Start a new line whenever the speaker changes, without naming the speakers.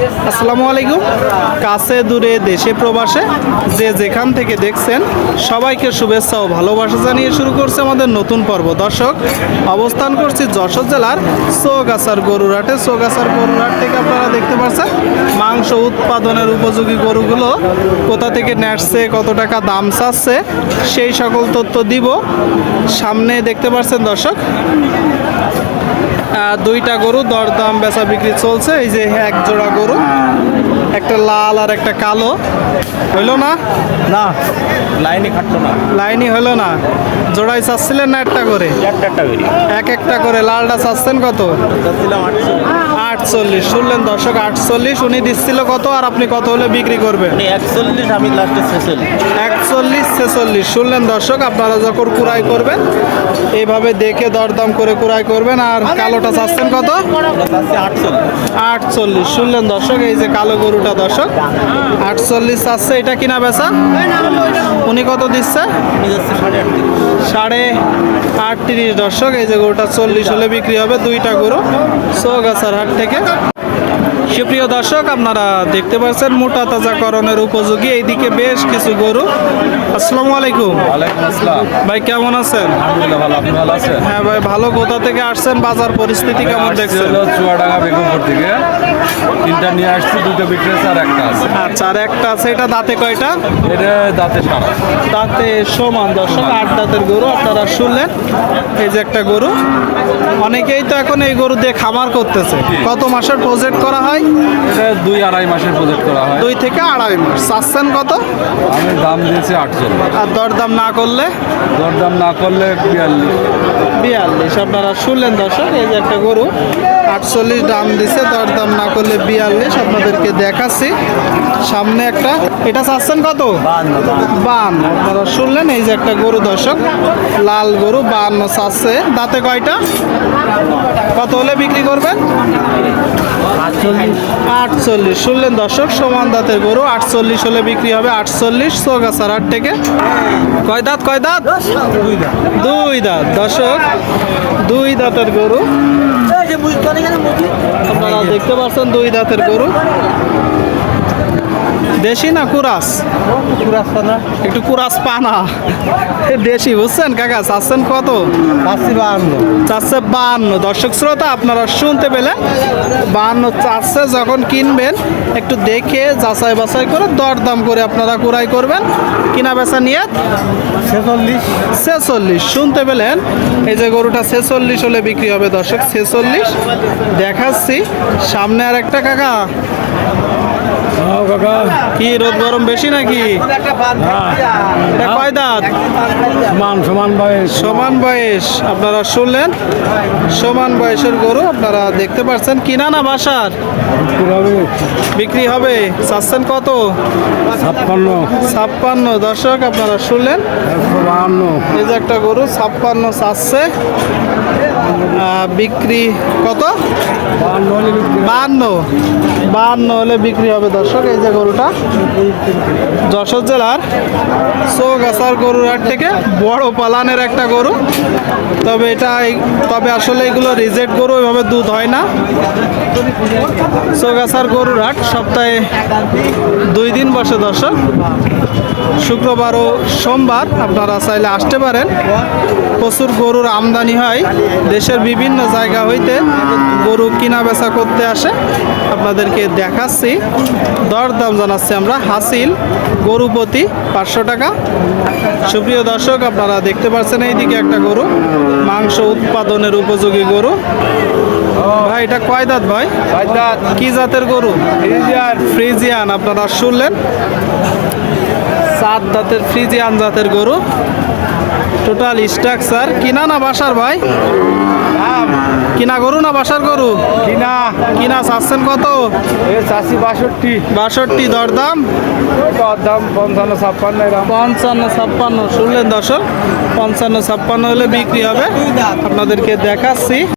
আসসালামু আলাইকুম। কাছে দূরে দেশে প্রবাসে যে যেখান থেকে দেখছেন সবাইকে শুভেচ্ছা ও ভালোবাসা জানিয়ে শুরু করছে আমাদের নতুন পর্ব। দর্শক, অবস্থান করছি যশোর জেলার চৌগাছার গরুরহাটে। চৌগাছার গরুরহাট থেকে আপনারা দেখতে পাচ্ছেন মাংস উৎপাদনের উপযোগী গরুগুলো কোথা থেকে নেটছে, কত টাকা দাম চাচ্ছে, সেই সকল তথ্য দিব। সামনে দেখতে পাচ্ছেন দর্শক দুইটা গরু দরদাম বেচা বিক্রি চলছে। এই যে এক জোড়া গরু, একটা লাল আর একটা কালো। হইলো না?
না, লাইনে খাটলো না।
লাইনই হলো না। জোড়াই চাচ্ছিলেন না একটা করে? এক একটা করে। লালটা চাচ্ছেন কত? 48। শুনলেন দর্শক, 48 উনি দিচ্ছিল কত, আর আপনি কত হলে বিক্রি করবেন?
41, আমি লাস্টে 46।
46। শুনলেন দর্শক, আপনারা যখন কুড়াই করবেন এইভাবে দেখে দরদাম করে কুড়াই করবেন। আর কালোটা চাচ্ছেন কত? 48। শুনলেন দর্শক, এই যে কালো গরুটা দর্শক 48 চাচ্ছে। এটা কিনা বেচা? উনি কত দিচ্ছে? 38.5। দর্শক, এই যে গরুটা 40 হলে বিক্রি হবে। দুইটা গরু চৌগাছার হাট থেকে। সুপ্রিয় দর্শক, আপনারা দেখতে পাচ্ছেন মোটা তাজাকরণের উপযোগী এইদিকে বেশ কিছু গরু। আসসালামু আলাইকুম।
ওয়ালাইকুম আসসালাম।
ভাই কেমন আছেন?
আলহামদুলিল্লাহ ভালো, আপনি ভালো আছেন?
হ্যাঁ ভাই ভালো। কোথা থেকে আসছেন? বাজার পরিস্থিতি কেমন দেখছেন?
চুয়াডাঙ্গা বেগমপুর থেকে তিনটা নিয়ে আসছি, দুটো বিক্রি হয়েছে আর একটা আছে।
আচ্ছা, আর একটা আছে। এটা দাঁতে কয়টা?
এটা দাঁতে সারা।
দাঁতে সমান দর্শক, 8 দাঁতের গরু। আপনারা শুনলেন, এই যে একটা গরু। অনেকেই তো এখন এই গরু দিয়ে খামার করতেছে। কত মাসের প্রজেক্ট করা হয়?
এটা 2-2.5 মাসের প্রজেক্ট করা হয়।
2 থেকে 2.5 মাস। চাচ্ছেন কত?
আমি দাম দিয়েছি 48।
আর দরদাম না করলে?
দরদাম না করলে
42। আপনারা শুনলেন দর্শক, এই যে একটা গরু 48 দাম দিছে, দরদাম না করলে 42। আপনাদেরকে দেখাচ্ছি সামনে একটা। এটা চাচ্ছেন কত? 52। আপনারা শুনলেন, এই যে একটা গরু দর্শক, লাল গরু, 52 চাচ্ছে। দাঁতে কয়টা? কত হলে বিক্রি করবেন? 48। শুনলেন দর্শক, সমান দাঁতের গরু 48 হলে বিক্রি হবে। 48 চৌগাছার হাট থেকে। কয় দাঁত? কয় দাঁত? 2 দাঁত দর্শক, 2 দাঁতের গরু। আপনারা দেখতে পাচ্ছেন 2 দাঁতের গরু। দেশি না কুরাস? একটু কুরাস পানা দেশি, বুঝছেন কাকা? চাচ্ছেন কত? 52। চাচ্ছে 52। দর্শক শ্রোতা, আপনারা শুনতে পেলেন 52 চাচ্ছে। যখন কিনবেন একটু দেখে যাচাই বাছাই করে দরদাম করে আপনারা কুড়াই করবেন। কিনা বেচা নিয়ে 46। শুনতে পেলেন, এই যে গরুটা 46 হলে বিক্রি হবে দর্শক। 46 দেখাচ্ছি সামনে। আর একটা কাকা, কি রোদ গরম বেশি নাকি? এটা কয় দাঁত? সমান বয়স। আপনারা শুনলেন, সমান বয়সের গরু। আপনারা দেখতে পাচ্ছেন। কিনা না বাসার? বিক্রি হবে। চাচ্ছেন কত? 56। দর্শক, আপনারা শুনলেন, এই যে একটা গরু 56 চাচ্ছে। বিক্রি কত? 52 হলে বিক্রি হবে দর্শক। এই যে গরুটা যশোর জেলার চৌগাছার গরুরহাট থেকে বড় পালানের একটা গরু। তবে আসলে এগুলো রিজেক্ট গরু, ওইভাবে দুধ হয় না। চৌগাছার গরুরহাট সপ্তাহে 2 দিন বসে দর্শক, শুক্রবার ও সোমবার। আপনারা চাইলে আসতে পারেন। প্রচুর গরুর আমদানি হয়, দেশের বিভিন্ন জায়গা হইতে গরু কিনা বেচা করতে আসে। আপনাদেরকে দেখাচ্ছি, দরদাম জানাচ্ছি আমরা। হাসিল গরু প্রতি 500 টাকা। সুপ্রিয় দর্শক, আপনারা দেখতে পাচ্ছেন এইদিকে একটা গরু, মাংস উৎপাদনের উপযোগী গরু। ভাই এটা কয় দাঁত ভাই? কি জাতের গরু? ফ্রিজিয়ান। আপনারা শুনলেন, 7 দাঁতের ফ্রিজিয়ান জাতের গরু। Total structure. কিনা না বাসার ভাই? কিনা গরু না বাসার গরু? কিনা। চাচ্ছেন কত? 62। দরদাম 55-56। শুনলেন দর্শক, 55-56 হলে বিক্রি হবে। আপনাদেরকে দেখাচ্ছি।